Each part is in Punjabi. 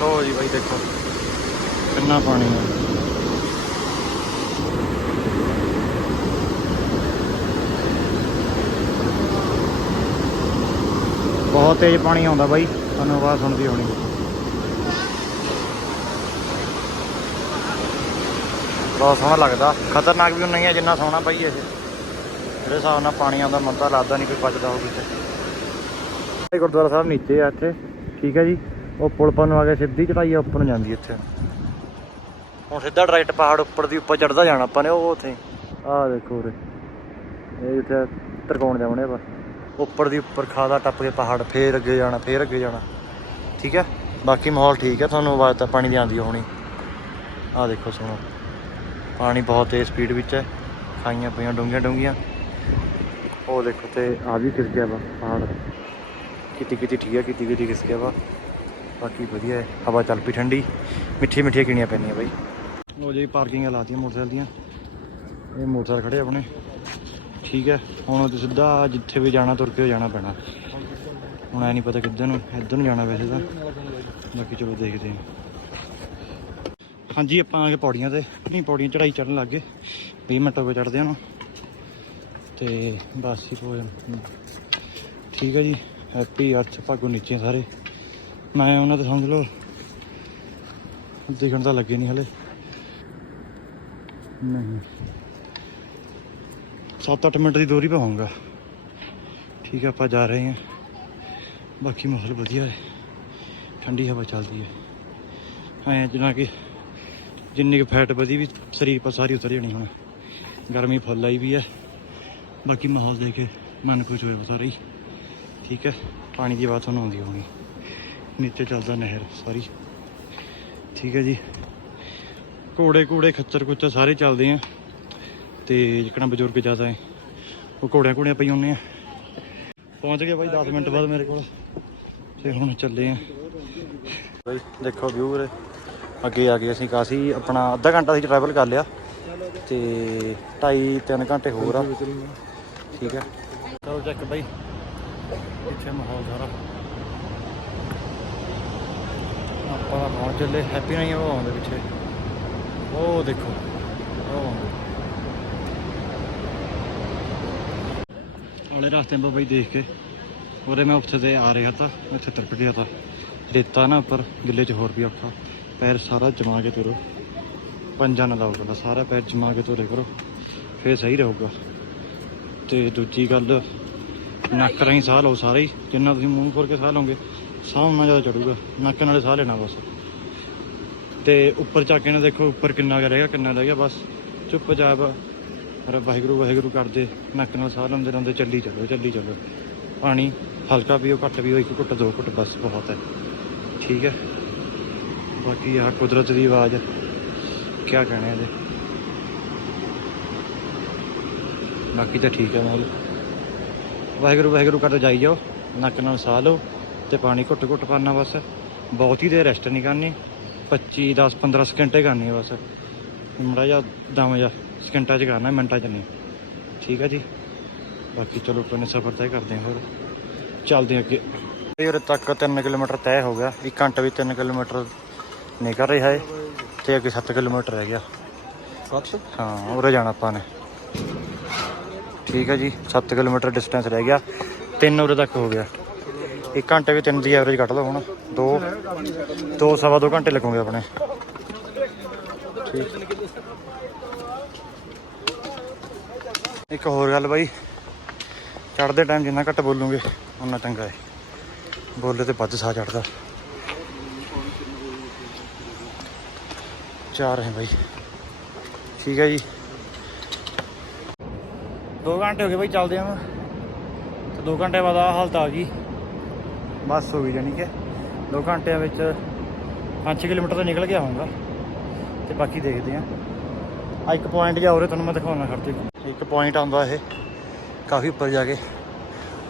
ਲੋ ਜੀ ਬਾਈ ਦੇਖੋ। ਕਿੰਨਾ ਪਾਣੀ ਆ? ਬਹੁਤ ਤੇਜ਼ ਪਾਣੀ ਆਉਂਦਾ ਬਾਈ, ਤੁਹਾਨੂੰ ਆਵਾਜ਼ ਸੁਣਦੀ ਹੋਣੀ। ਬਹੁਤ ਸੋਹਣਾ ਲੱਗਦਾ। ਖਤਰਨਾਕ ਵੀ ਨਹੀਂ ਹੈ ਜਿੰਨਾ ਸੋਹਣਾ ਬਾਈ ਇਹ। ਜਿਹੜੇ ਹਿਸਾਬ ਨਾਲ ਪਾਣੀ ਆਉਂਦਾ ਮੰਦਾ ਤਾਂ ਲੱਗਦਾ ਨਹੀਂ, ਕੋਈ ਬਚਦਾ ਹੋਵੇ ਤੇ ਗੁਰਦੁਆਰਾ ਸਾਹਿਬ ਨੀਚੇ ਆ ਇੱਥੇ। ਠੀਕ ਹੈ ਜੀ। ਉਹ ਪੁਲ ਪਰ ਨੂੰ ਆ ਕੇ ਸਿੱਧੀ ਚੜਾਈ ਆ ਉੱਪਰ ਨੂੰ ਜਾਂਦੀ ਇੱਥੇ। ਹੁਣ ਸਿੱਧਾ ਡਾਇਰੈਕਟ ਪਹਾੜ ਉੱਪਰ ਦੀ ਉੱਪਰ ਚੜਦਾ ਜਾਣਾ ਆਪਾਂ ਨੇ ਉਹ ਉੱਥੇ। ਆਹ ਦੇਖੋ ਉਰੇ। ਇਹ ਜਿੱਥੇ ਤਰਕੋਣ ਜਾਵਣੇ ਬਸ ਉੱਪਰ ਦੀ ਉੱਪਰ ਖਾਦਾ ਟੱਪ ਕੇ ਪਹਾੜ ਫੇਰ ਅੱਗੇ ਜਾਣਾ ਫੇਰ ਅੱਗੇ ਜਾਣਾ। ਠੀਕ ਹੈ ਬਾਕੀ ਮਾਹੌਲ ਠੀਕ ਹੈ ਤੁਹਾਨੂੰ ਆਵਾਜ਼ ਤਾਂ ਪਾਣੀ ਦੀ ਆਉਂਦੀ ਹੋਣੀ। ਆਹ ਦੇਖੋ ਸੁਣੋ। ਪਾਣੀ ਬਹੁਤ ਤੇਜ਼ ਸਪੀਡ ਵਿੱਚ ਹੈ। ਖਾਈਆਂ ਪਈਆਂ ਡੂੰਘੀਆਂ ਡੂੰਘੀਆਂ। ਉਹ ਦੇਖੋ ਤੇ ਆ ਵੀ ਕਿਸ ਗਿਆ ਵਾ ਪਹਾੜ। ਕਿਤੇ ਕਿਤੇ ਠੀਕ ਹੈ ਕਿਤੇ ਕਿਤੇ ਕਿਸ ਗਿਆ ਵਾ। ਬਾਕੀ ਵਧੀਆ ਹੈ, ਹਵਾ ਚੱਲ ਪਈ ਠੰਡੀ। ਮਿੱਠੀ ਮਿੱਠੀਆਂ ਕਿਣੀਆਂ ਪੈਣੀਆਂ ਬਾਈ? ਲੋ ਜੀ, ਪਾਰਕਿੰਗਾਂ ਲਾਤੀਆਂ ਮੋਟਰਸਾਈਕਲ ਦੀਆਂ। ਇਹ ਮੋਟਰਸਾਈਕਲ ਖੜੇ ਆਪਣੇ। ਠੀਕ ਹੈ, ਹੁਣ ਤੇ ਸਿੱਧਾ ਜਿੱਥੇ ਵੀ ਜਾਣਾ, ਤੁਰ ਕੇ ਜਾਣਾ ਪੈਣਾ। ਹੁਣ ਐ ਨਹੀਂ ਪਤਾ ਕਿੱਧਰ ਨੂੰ, ਇੱਧਰ ਨੂੰ ਜਾਣਾ ਵੈਸੇ ਤਾਂ। ਬਾਕੀ ਚਲੋ ਦੇਖਦੇ ਹਾਂ। ਹਾਂਜੀ, ਆਪਾਂ ਆ ਗਏ ਪੌੜੀਆਂ ਤੇ। ਨਹੀਂ, ਪੌੜੀਆਂ ਚੜਾਈ ਚੜਨ ਲੱਗ ਗਏ। 20 ਮਿੰਟ ਹੋ ਗਏ ਚੜਦੇ ਨੂੰ। ਤੇ ਬਸ ਹੀ ਹੋ ਜਾਣਾ ਠੀਕ ਹੈ ਜੀ ਹੈਪੀ ਹੱਥ ਭਾਗੋ ਨੀਚੇ ਸਾਰੇ। ਮੈਂ ਉਹਨਾਂ ਤੇ ਸਮਝ ਲਓ। ਦੇਖਣ ਤਾਂ ਲੱਗੇ ਨਹੀਂ ਹਲੇ। ਨਹੀਂ। 7-8 ਮਿੰਟ ਦੀ ਦੂਰੀ 'ਤੇ ਹੋਊਗਾ। ਠੀਕ ਹੈ ਆਪਾਂ ਜਾ ਰਹੇ ਹਾਂ। ਬਾਕੀ ਮਾਹੌਲ ਵਧੀਆ ਹੈ। ਠੰਡੀ ਹਵਾ ਚੱਲਦੀ ਹੈ। ਐਂ ਜਿਨਾ ਕਿ ਜਿੰਨੀ ਕੁ ਫੈਟ ਵਧੀ ਵੀ ਸਰੀਰ ਪਰ ਸਾਰੀ ਉਤਰ ਜਾਣੀ ਹੁਣ। ਗਰਮੀ ਫੁੱਲ ਆਈ ਵੀ ਹੈ। ਬਾਕੀ ਮਾਹੌਲ ਦੇਖ ਕੇ ਮਨ ਖੁਸ਼ ਹੋਇਆ ਬਤਾ ਠੀਕ ਹੈ। ਪਾਣੀ ਦੀ ਆਵਾਜ਼ ਤੁਹਾਨੂੰ ਆਉਂਦੀ ਹੋਣੀ ਨੀਚੇ ਚੱਲਦਾ ਨਹਿਰ ਸਾਰੀ ਠੀਕ ਹੈ ਜੀ। ਘੋੜੇ ਘੋੜੇ, ਖੱਚਰ ਕੁੱਚਰ ਸਾਰੇ ਚੱਲਦੇ ਆ। ਤੇ ਜਿਕਣਾ ਬਜ਼ੁਰਗ ਜ਼ਿਆਦਾ ਹੈ, ਉਹ ਘੋੜਿਆਂ ਘੋੜਿਆਂ ਪਈ ਹੁੰਨੇ ਆ। ਪਹੁੰਚ ਗਏ ਬਾਈ 10 ਮਿੰਟ ਬਾਅਦ ਮੇਰੇ ਕੋਲ। ਤੇ ਹੁਣ ਚੱਲੇ ਆ। ਬਾਈ, ਦੇਖੋ ਵਿਊ ਵੀਰੇ ਅੱਗੇ ਆ ਗਏ ਅਸੀਂ ਕਾਸੀ, ਆਪਣਾ ਅੱਧਾ ਘੰਟਾ ਅਸੀਂ ਟਰੈਵਲ ਕਰ ਲਿਆ। ਤੇ 2.5 3 ਘੰਟੇ ਹੋਰ ਆ। ਠੀਕ ਹੈ। ਕਰੋ ਚੈੱਕ ਬਾਈ। ਪਿੱਛੇ ਮਾਹੌਲ ਸਾਰਾ। ਆਪਾਂ ਤਾਂ ਪਹੁੰਚ ਚੱਲੇ ਹੈਪੀ ਨਹੀਂ ਉਹ ਆਉਂਦੇ ਪਿੱਛੇ। ਉਹ ਦੇਖੋ, ਉਹ ਵਾਲੇ ਰਸਤੇ 'ਤੇ ਬਾਈ ਦੇਖ ਕੇ। ਉਰੇ ਮੈਂ ਉੱਥੇ ਤੇ ਆ ਰਿਹਾ ਤਾਂ ਇੱਥੇ ਤਰਪ ਗਿਆ ਤਾਂ। ਰੇਤਾ ਨਾ ਉੱਪਰ, ਗਿੱਲੇ 'ਚ ਹੋਰ ਵੀ ਔਖਾ। ਪੈਰ ਸਾਰਾ ਜਮਾ ਕੇ ਤੁਰੋ। ਪੰਜਾਂ ਨਾ ਲਾਓ ਪਹਿਲਾਂ ਸਾਰਾ ਪੈਰ ਜਮਾ ਕੇ ਤੁਰੇ ਕਰੋ। ਫੇਰ ਸਹੀ ਰਹੂਗਾ। ਤੇ ਦੂਜੀ ਗੱਲ ਨੱਕ ਰਾਹੀਂ ਸਾਹ ਲਓ ਸਾਰੇ ਹੀ, ਜਿੰਨਾ ਤੁਸੀਂ ਮੂੰਹ ਖੋਲ ਕੇ ਸਾਹ ਲਓਗੇ, ਸਾਹ ਉਨਾ ਜ਼ਿਆਦਾ ਚੜੂਗਾ, ਨੱਕ ਨਾਲੇ ਸਾਹ ਲੈਣਾ ਬਸ। ਤੇ ਉੱਪਰ ਚੱਕ ਕੇ ਨਾ ਦੇਖੋ, ਉੱਪਰ ਕਿੰਨਾ ਕੁ ਰਹਿ ਗਿਆ ਕਿੰਨਾ ਰਹਿ ਗਿਆ ਬਸ ਚੁੱਪਚਾਪ ਰ ਵਾਹਿਗੁਰੂ ਵਾਹਿਗੁਰੂ ਕਰਦੇ, ਨੱਕ ਨਾਲ ਸਾਹ ਲੈਂਦੇ ਰਹਿੰਦੇ ਚੱਲੀ ਚੱਲੋ ਚੱਲੀ ਚੱਲੋ। ਪਾਣੀ ਹਲਕਾ ਪੀਓ, ਘੱਟ ਪੀਓ, ਇੱਕ ਘੁੱਟ, ਦੋ ਘੁੱਟ, ਬਸ ਬਹੁਤ ਹੈ। ਠੀਕ ਹੈ? ਬਾਕੀ ਆ ਕੁਦਰਤ ਦੀ ਆਵਾਜ਼ ਕੀ ਕਹਿਣਾ ਇਹਦੇ? ਬਾਕੀ ਤਾਂ ਠੀਕ ਹੈ ਮਾਲ ਵਾਹਿਗੁਰੂ ਵਾਹਿਗੁਰੂ ਕਰਦੇ ਜਾਈ ਜਾਓ ਨੱਕ ਨਾਲ ਸਾਹ ਲਓ ਤੇ ਪਾਣੀ ਘੁੱਟ ਘੁੱਟ ਪਾਣਾ ਬਸ। ਬਹੁਤ ਹੀ ਦੇਰ ਰੈਸਟ ਨਹੀਂ ਕਰਨੀ 25 10 15 ਸਕਿੰਟੇ ਕਰਨੀ ਬਸ। ਮੜਾ ਜਾ ਦਮ ਜਾ ਸਕਿੰਟਾਂ 'ਚ ਕਰਨਾ ਮਿੰਟਾਂ 'ਚ ਨਹੀਂ। ਠੀਕ ਹੈ ਜੀ। ਬਾਕੀ ਚਲੋ ਆਪਣੇ ਸਫ਼ਰ ਤੈਅ ਕਰਦੇ ਹਾਂ ਹੋਰ। ਚੱਲਦੇ ਹਾਂ ਅੱਗੇ। ਇਹ ਉਰੇ ਤੱਕ 3 ਕਿਲੋਮੀਟਰ ਤੈਅ ਹੋ ਗਿਆ। ਇੱਕ ਘੰਟਾ ਵੀ 3 ਕਿਲੋਮੀਟਰ ਨਿਕਲ ਰਿਹਾ ਹੈ ਤੇ ਅੱਗੇ 7 ਕਿਲੋਮੀਟਰ ਰਹਿ ਗਿਆ। ਹਾਂ ਉਰੇ ਜਾਣਾ ਆਪਾਂ ਨੇ। ਠੀਕ ਹੈ ਜੀ 7 ਕਿਲੋਮੀਟਰ ਡਿਸਟੈਂਸ ਰਹਿ ਗਿਆ 3 ਉਰੇ ਤੱਕ ਹੋ ਗਿਆ। ਇੱਕ ਘੰਟੇ ਵੀ 3 ਦੀ ਐਵਰੇਜ ਕੱਢ ਲਓ ਹੁਣ 2 ਦੋ ਸਵਾ 2 ਘੰਟੇ ਲੱਗੂਗੇ ਆਪਣੇ। ਠੀਕ। ਇੱਕ ਹੋਰ ਗੱਲ ਬਾਈ ਚੜਦੇ ਟਾਈਮ ਜਿੰਨਾ ਘੱਟ ਬੋਲੂਗੇ, ਉਨਾ ਚੰਗਾ ਹੈ। ਬੋਲੇ ਤੇ ਵੱਧ ਸਾਹ ਚੜਦਾ ਚਾਰ ਹੈ ਬਾਈ। ਠੀਕ ਹੈ ਜੀ। 2 ਘੰਟੇ ਹੋ ਗਏ ਬਈ ਚੱਲਦੇ ਆ ਤੇ 2 ਘੰਟੇ ਬਾਅਦ ਆ ਹਾਲਤ ਆ ਗਈ। ਬਸ ਹੋ ਗਈ ਜਾਨੀ ਕਿ। 2 ਘੰਟਿਆਂ ਵਿੱਚ 5-6 ਕਿਲੋਮੀਟਰ ਤਾਂ ਨਿਕਲ ਗਿਆ ਹੋਊਗਾ। ਤੇ ਬਾਕੀ ਦੇਖਦੇ ਆ। ਆ ਇੱਕ ਪੁਆਇੰਟ ਜਾ ਉਰੇ ਤੁਹਾਨੂੰ ਮੈਂ ਦਿਖਾਉਣਾ ਖੜਤੇ ਇੱਕ ਪੁਆਇੰਟ ਆਉਂਦਾ ਇਹ। ਕਾਫੀ ਉੱਪਰ ਜਾ ਕੇ।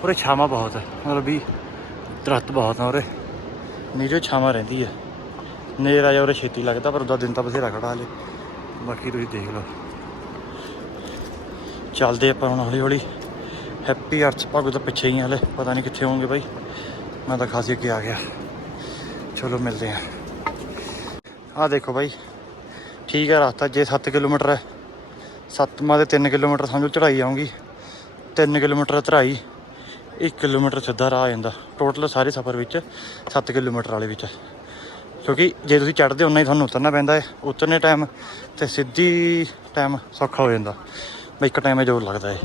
ਉਰੇ ਛਾਵਾਂ ਬਹੁਤ ਹੈ ਮਤਲਬ ਵੀ ਦਰਖਤ ਬਹੁਤ ਆ ਉਰੇ। ਨੀਚੇ ਛਾਵਾਂ ਰਹਿੰਦੀ ਹੈ ਨੇਰਾ ਜਾ ਉਰੇ ਛੇਤੀ ਲੱਗਦਾ, ਪਰ ਉਹਦਾ ਦਿਨ ਤਾਂ ਬਥੇਰਾ ਖੜਾ ਹਲੇ। ਬਾਕੀ ਤੁਸੀਂ ਦੇਖ ਲਓ। ਚੱਲਦੇ ਆਪਾਂ ਹੁਣ ਹੌਲੀ ਹੌਲੀ। ਹੈਪੀ ਅਰਥ ਭਾਗੋ ਤਾਂ ਪਿੱਛੇ ਹੀ ਆ ਹਲੇ, ਪਤਾ ਨਹੀਂ ਕਿੱਥੇ ਹੋਣਗੇ ਬਾਈ। ਮੈਂ ਤਾਂ ਖਾਸੀ ਅੱਗੇ ਆ ਗਿਆ। ਚਲੋ ਮਿਲਦੇ ਹਾਂ। ਆਹ ਦੇਖੋ ਬਾਈ, ਠੀਕ ਹੈ ਰਸਤਾ, ਜੇ 7 ਕਿਲੋਮੀਟਰ ਹੈ। 7 ਮਾ ਦੇ 3 ਕਿਲੋਮੀਟਰ ਸਮਝੋ ਚੜਾਈ ਆਉਂਗੀ 3 ਕਿਲੋਮੀਟਰ ਚੜਾਈ 1 ਕਿਲੋਮੀਟਰ ਸਿੱਧਾ ਰਾਹ ਆ ਜਾਂਦਾ। ਟੋਟਲ ਸਾਰੇ ਸਫ਼ਰ ਵਿੱਚ 7 ਕਿਲੋਮੀਟਰ ਵਾਲੇ ਵਿੱਚ। ਕਿਉਂਕਿ ਜੇ ਤੁਸੀਂ ਚੜ੍ਹਦੇ ਉਨਾ ਹੀ ਤੁਹਾਨੂੰ ਉਤਰਨਾ ਪੈਂਦਾ ਹੈ। ਉਤਰਨੇ ਟਾਈਮ ਤੇ ਸਿੱਧੀ ਟਾਈਮ ਸੌਖਾ ਹੋ ਜਾਂਦਾ। ਇੱਕ ਟਾਈਮੇ ਜ਼ੋਰ ਲੱਗਦਾ ਏ।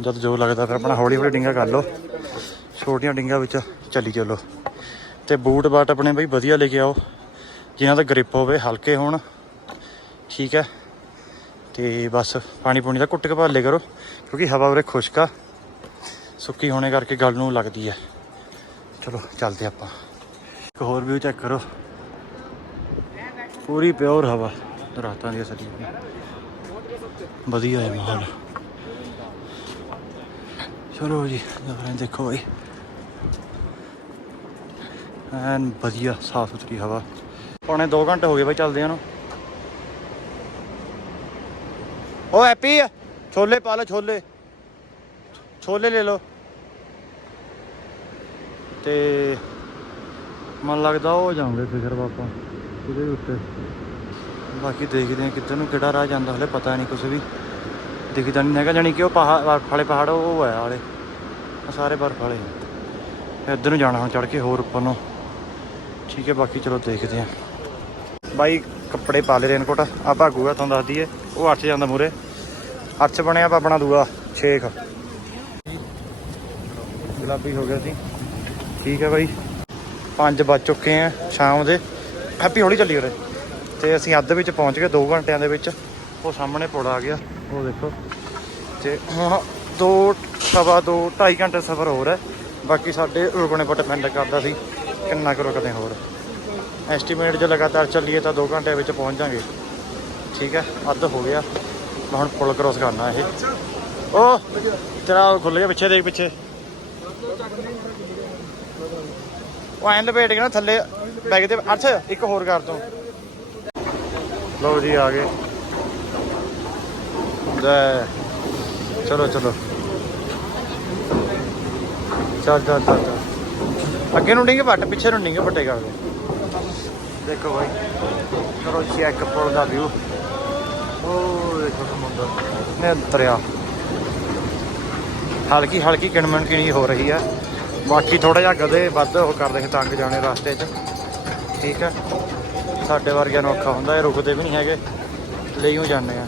ਜਦ ਜ਼ੋਰ ਲੱਗਦਾ ਫਿਰ ਆਪਣਾ ਹੌਲੀ ਹੌਲੀ ਡਿੰਗਾ ਕਰ ਲਓ। ਛੋਟੀਆਂ ਡਿੰਗਾ ਵਿੱਚ ਚੱਲੀ ਚੱਲੋ। ਤੇ ਬੂਟ ਬਾਟ ਆਪਣੇ ਬਈ ਵਧੀਆ ਲੈ ਕੇ ਆਓ। ਜਿਨ੍ਹਾਂ ਦਾ ਗ੍ਰਿਪ ਹੋਵੇ, ਹਲਕੇ ਹੋਣ। ਠੀਕ ਹੈ। ਤੇ ਬਸ ਪਾਣੀ ਪੂਣੀ ਦਾ ਕੁੱਟ ਕੇ ਭਾਲੇ ਕਰੋ। ਕਿਉਂਕਿ ਹਵਾ ਉਰੇ ਖੁਸ਼ਕ ਆ। ਸੁੱਕੀ ਹੋਣੇ ਕਰਕੇ ਗੱਲ ਨੂੰ ਲੱਗਦੀ ਹੈ। ਚਲੋ, ਚੱਲਦੇ ਆਪਾਂ। ਇੱਕ ਹੋਰ ਵਿਊ ਚੈੱਕ ਕਰੋ। ਪੂਰੀ ਪਿਓਰ ਹਵਾ। ਰਾਤਾਂ ਦੀ ਅਸਲੀ ਵਧੀਆ ਹੈ ਮਾਹੌਲ। ਚਲੋ ਜੀ ਨਜ਼ਾਰੇ ਦੇਖੋ ਭਾਈ ਐਨ ਵਧੀਆ ਸਾਫ਼ ਸੁਥਰੀ ਹਵਾ। ਪੌਣੇ 2 ਘੰਟੇ ਹੋ ਗਏ ਬਾਈ ਚੱਲਦੇ ਨੂੰ। ਓ ਹੈਪੀ, ਛੋਲੇ ਪਾ ਲਓ, ਛੋਲੇ। ਛੋਲੇ ਲੈ ਲਓ। ਤੇ, ਮਨ ਲੱਗਦਾ ਉਹ ਜਾਉਂਗੇ ਫਿਕਰ ਬਾਪਾ ਉਹਦੇ ਉੱਤੇ? ਬਾਕੀ ਦੇਖਦੇ ਆ ਕਿੱਧਰ ਨੂੰ ਕਿਹੜਾ ਰਾਹ ਜਾਂਦਾ, ਹਲੇ ਪਤਾ ਨਹੀਂ ਕੁਝ ਵੀ। ਦਿਖਦਾ ਨਹੀਂ ਹੈਗਾ ਜਾਣੀ ਕਿ ਉਹ ਪਹਾੜ ਬਰਫ ਵਾਲੇ ਪਹਾੜ, ਉਹ ਹੈ ਵਾਲੇ ਸਾਰੇ ਬਰਫ ਵਾਲੇ। ਇੱਧਰ ਨੂੰ ਜਾਣਾ ਹੁਣ ਚੜ ਕੇ ਹੋਰ ਉੱਪਰ ਨੂੰ। ਠੀਕ ਹੈ, ਬਾਕੀ ਚਲੋ ਦੇਖਦੇ ਆ ਬਾਈ, ਕੱਪੜੇ ਪਾ ਲੈ ਰੇਨਕੋਟ ਆ ਭਾਗੂਗਾ ਤੁਹਾਨੂੰ ਦੱਸ ਦਈਏ। ਉਹ 8 ਜਾਂਦਾ ਮੂਰੇ 8 ਬਣਿਆ ਆਪਾਂ ਆਪਣਾ ਦੂਆ ਛੇਖ ਗੁਲਾਬੀ ਹੋ ਗਿਆ ਸੀ। ਠੀਕ ਹੈ ਬਾਈ। 5 ਵੱਜ ਚੁੱਕੇ ਆ ਸ਼ਾਮ ਦੇ। ਹੈਪੀ ਹੌਲੀ ਚੱਲੀ ਉਰੇ। ਤੇ ਅਸੀਂ ਅੱਧ ਵਿੱਚ ਪਹੁੰਚ ਗਏ 2 ਘੰਟਿਆਂ ਦੇ ਵਿੱਚ ਉਹ ਸਾਹਮਣੇ ਪੁਲ ਆ ਗਿਆ। ਉਹ ਦੇਖੋ। ਤੇ ਹੁਣ 2 ਸਵਾ 2 2.5 ਘੰਟੇ ਸਫ਼ਰ ਹੋਰ ਹੈ। ਬਾਕੀ ਸਾਡੇ ਰੁਕਣੇ ਪਰ ਡਿਪੈਂਡ ਕਰਦਾ ਸੀ ਕਿੰਨਾ ਕੁ ਰੁਕਦੇ ਹੋਰ। ਐਸਟੀਮੇਟ ਜੇ ਲਗਾਤਾਰ ਚੱਲੀਏ ਤਾਂ 2 ਘੰਟੇ ਵਿੱਚ ਪਹੁੰਚ ਜਾਾਂਗੇ। ਠੀਕ ਹੈ ਅੱਧ ਹੋ ਗਿਆ। ਹੁਣ ਪੁਲ ਕ੍ਰੋਸ ਕਰਨਾ ਇਹ। ਉਹ ਤੇਰਾ ਖੁੱਲ ਗਿਆ ਪਿੱਛੇ ਦੇਖ ਪਿੱਛੇ। ਉਹ ਐਂ ਲਪੇਟ ਕੇ ਨਾ ਥੱਲੇ ਬੈਗ ਤੇ ਅੱਛਾ ਇੱਕ ਹੋਰ ਕਰ ਦੋ ਲਓ ਜੀ ਆ ਗਏ। ਲੈ, ਚਲੋ ਚਲੋ। ਚੱਲ ਚੱਲ ਚੱਲ ਚੱਲ। ਅੱਗੇ ਨੂੰ ਡਿੰਗੇ ਵੱਟ, ਪਿੱਛੇ ਨੂੰ ਡਿੰਗੇ ਵੱਟੇ ਕਰ ਦੇਖੋ ਭਾਈ ਕਰੋ ਚੈੱਕ ਪੁਲ ਦਾ ਵਿਊ ਉਹ ਦੇਖੋ ਸਮੁੰਦਰ ਨੇ ਦਰਿਆ ਹਲਕੀ ਹਲਕੀ ਕਿਣਮਣ ਕਿਣੀ ਹੋ ਰਹੀ ਹੈ ਬਾਕੀ ਥੋੜਾ ਜਿਹਾ ਗਦੇ ਵੱਧ ਉਹ ਕਰਦੇ ਸੀ ਤੰਗ ਜਾਣੇ ਰਸਤੇ 'ਚ। ਠੀਕ ਹੈ ਸਾਡੇ ਵਰਗਿਆਂ ਨੂੰ ਔਖਾ ਹੁੰਦਾ, ਇਹ ਰੁਕਦੇ ਵੀ ਨਹੀਂ ਹੈਗੇ, ਲਈਓ ਜਾਂਦੇ ਆ।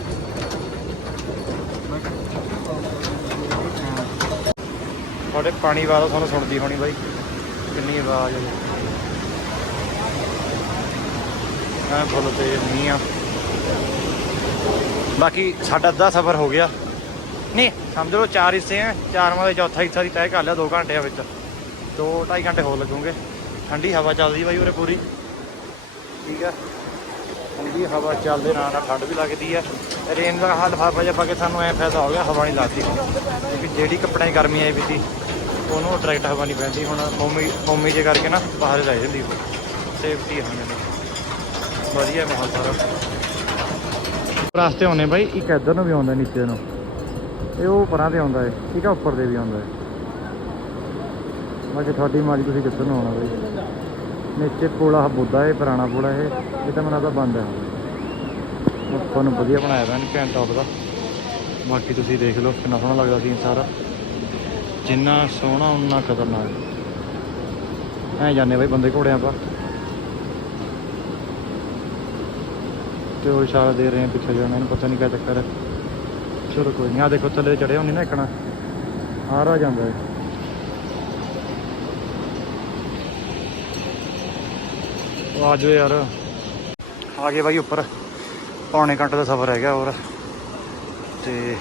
ਤੁਹਾਡੇ ਪਾਣੀ ਵਾਲਾ ਤੁਹਾਨੂੰ ਸੁਣਦੀ ਹੋਣੀ ਬਾਈ, ਕਿੰਨੀ ਆਵਾਜ਼ ਹੈ ਐ ਫੁੱਲ ਤੇ ਨਹੀਂ ਆ। ਬਾਕੀ ਸਾਡਾ ਅੱਧਾ ਸਫ਼ਰ ਹੋ ਗਿਆ। ਨਹੀਂ, ਸਮਝ ਲਓ ਚਾਰ ਹਿੱਸੇ ਆ, ਚਾਰ ਮਾਂ ਦੇ ਚੌਥਾ ਹਿੱਸਾ ਦੀ ਤੈਅ ਕਰ ਲਿਆ 2 ਘੰਟਿਆਂ ਵਿੱਚ। 2 2.5 ਘੰਟੇ ਹੋਰ ਲੱਗੂਗੇ। ਠੰਡੀ ਹਵਾ ਚੱਲਦੀ ਬਾਈ ਉਰੇ ਪੂਰੀ। ਠੀਕ ਆ। ਠੰਡੀ ਹਵਾ ਚੱਲਦੇ ਨਾਲ ਨਾਲ ਠੰਡ ਵੀ ਲੱਗਦੀ ਹੈ ਰੇਨ ਦਾ ਹਾਲ ਫਾਫਾ ਜਿਹਾ ਪਾ ਕੇ ਸਾਨੂੰ ਐ ਫਾਇਦਾ ਹੋ ਗਿਆ ਹਵਾ ਨਹੀਂ ਲੱਗਦੀ। ਕਿਉਂਕਿ ਜਿਹੜੀ ਕੱਪੜਿਆਂ 'ਚ ਗਰਮੀ ਆਈ ਵੀ ਸੀ, ਉਹਨੂੰ ਡਾਇਰੈਕਟ ਹਵਾ ਨਹੀਂ ਪੈਂਦੀ। ਹੁਣ ਮੋਮੀ ਮੋਮੀ ਜੇ ਕਰਕੇ ਨਾ ਬਾਹਰ ਰਹਿ ਜਾਂਦੀ ਸੇਫਟੀ ਹੋ ਜਾਂਦੀ ਵਧੀਆ ਮਾਹੌਲ ਸਾਰਾ। ਰਸਤੇ ਆਉਂਦੇ ਬਾਈ, ਇੱਕ ਇੱਧਰ ਨੂੰ ਵੀ ਆਉਂਦਾ ਨੀਚੇ ਨੂੰ। ਇਹ ਉਹ ਪਰਾਂ ਤੇ ਆਉਂਦਾ ਹੈ ਠੀਕ ਆ, ਉੱਪਰ ਦੇ ਵੀ ਆਉਂਦਾ ਹੈ ਬਾਕੀ ਤੁਹਾਡੀ ਮਾਰੀ ਤੁਸੀਂ ਕਿੱਧਰ ਨੂੰ ਆਉਣਾ ਬਾਈ। ਨੀਚੇ ਪੁਲ ਆ ਬੁੱਧਾ ਇਹ, ਪੁਰਾਣਾ ਪੁਲ ਇਹ ਇਹ ਤਾਂ ਮੈਨੂੰ ਲੱਗਦਾ ਬੰਦ ਹੈ। ਉੱਪਰ ਵਧੀਆ ਬਣਾਇਆ ਹੋਇਆ ਇਹਨੂੰ ਘੈਂਟ ਟੌਪ ਦਾ। ਬਾਕੀ ਤੁਸੀਂ ਦੇਖ ਲਓ ਕਿੰਨਾ ਸੋਹਣਾ ਲੱਗਦਾ ਸੀ ਸਾਰਾ। ਜਿੰਨਾ ਸੋਹਣਾ ਉਨਾ ਖਤਰਨਾਕ। ਐ ਜਾਂਦੇ ਬਈ ਬੰਦੇ ਘੋੜਿਆਂ ਪਾ ਤੇ ਉਹ ਇਸ਼ਾਰਾ ਦੇ ਰਹੇ ਆ ਪਿੱਛੇ ਜਾਣਾ ਇਹਨੂੰ ਪਤਾ ਨਹੀਂ ਕਿਆ ਚੱਕਰ ਹੈ। ਚਲੋ ਕੋਈ ਨਹੀਂ ਆ ਦੇਖੋ ਥੱਲੇ ਚੜਿਆ ਹੁੰਦੀ ਨਾ ਇੱਕਣਾ ਆ ਰਾ ਜਾਂਦਾ ਹੈ। ਆ ਜਾਓ ਯਾਰ। ਆ ਗਏ ਬਾਈ ਉੱਪਰ। ਪੌਣੇ ਘੰਟੇ ਦਾ ਸਫ਼ਰ ਹੈਗਾ ਹੋਰ। ਤੇ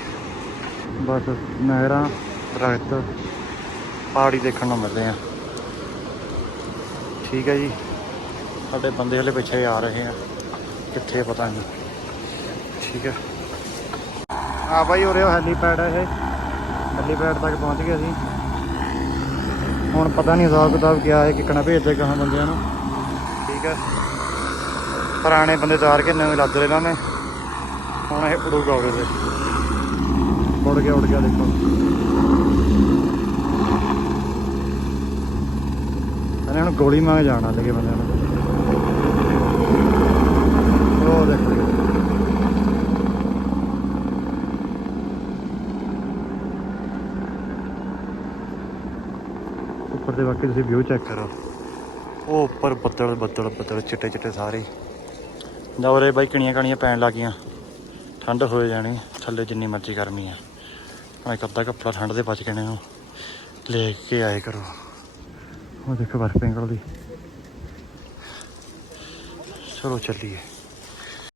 ਬਸ ਨਹਿਰਾਂ, ਦਰਖਤ, ਪਹਾੜੀ ਦੇਖਣ ਨੂੰ ਮਿਲਦੇ ਆ। ਠੀਕ ਹੈ ਜੀ। ਸਾਡੇ ਬੰਦੇ ਹਲੇ ਪਿੱਛੇ ਆ ਰਹੇ ਆ। ਕਿੱਥੇ ਪਤਾ ਨਹੀਂ। ਠੀਕ ਹੈ। ਆ ਬਾਈ ਉਰੇ ਹੈਲੀਪੈਡ ਹੈ ਇਹ। ਹੈਲੀਪੈਡ ਤੱਕ ਪਹੁੰਚ ਗਏ ਅਸੀਂ। ਹੁਣ ਪਤਾ ਨਹੀਂ ਹਿਸਾਬ ਕਿਤਾਬ ਕਿਆ ਹੈ, ਕਿੱਕਣਾ ਭੇਜਦੇ ਕਹਾਂ ਬੰਦਿਆਂ ਨੂੰ। ਠੀਕ ਹੈ ਪੁਰਾਣੇ ਬੰਦੇ ਤਾਰ ਕੇ ਨਵੇਂ ਲੱਦ ਲੈਣਾ ਨੇ ਹੁਣ ਇਹ ਉੜੂਗਾ ਉਹਦੇ ਉੜ ਗਿਆ ਉੜ ਗਿਆ, ਦੇਖੋ। ਇਹਨੇ ਹੁਣ ਗੋਲੀ ਮੰਗ ਜਾਣਾ ਲੱਗੇ ਬੰਦੇ ਨੂੰ। ਉਹ ਦੇਖੋ ਤੁਸੀਂ ਵਿਊ ਚੈੱਕ ਕਰੋ। ਉਹ ਉੱਪਰ ਬੱਦਲ ਬੱਦਲ ਬੱਦਲ, ਚਿੱਟੇ ਚਿੱਟੇ ਸਾਰੇ। ਦੌਰੇ ਬਾਈ, ਕਿਣੀਆਂ ਕਣੀਆਂ ਪੈਣ ਲੱਗੀਆਂ। ਠੰਡ ਹੋ ਜਾਣੀ, ਥੱਲੇ ਜਿੰਨੀ ਮਰਜ਼ੀ ਗਰਮੀ ਆ। ਹੁਣ ਇੱਕ ਅੱਧਾ ਕੱਪੜਾ ਠੰਡ ਦੇ ਬਚ ਕੇ ਨੇ ਨੂੰ ਲੈ ਕੇ ਆਏ ਕਰੋ। ਉਹ ਦੇਖੋ ਬਰਫ਼ ਪਿੰਗਲ ਦੀ। ਚਲੋ ਚੱਲੀਏ।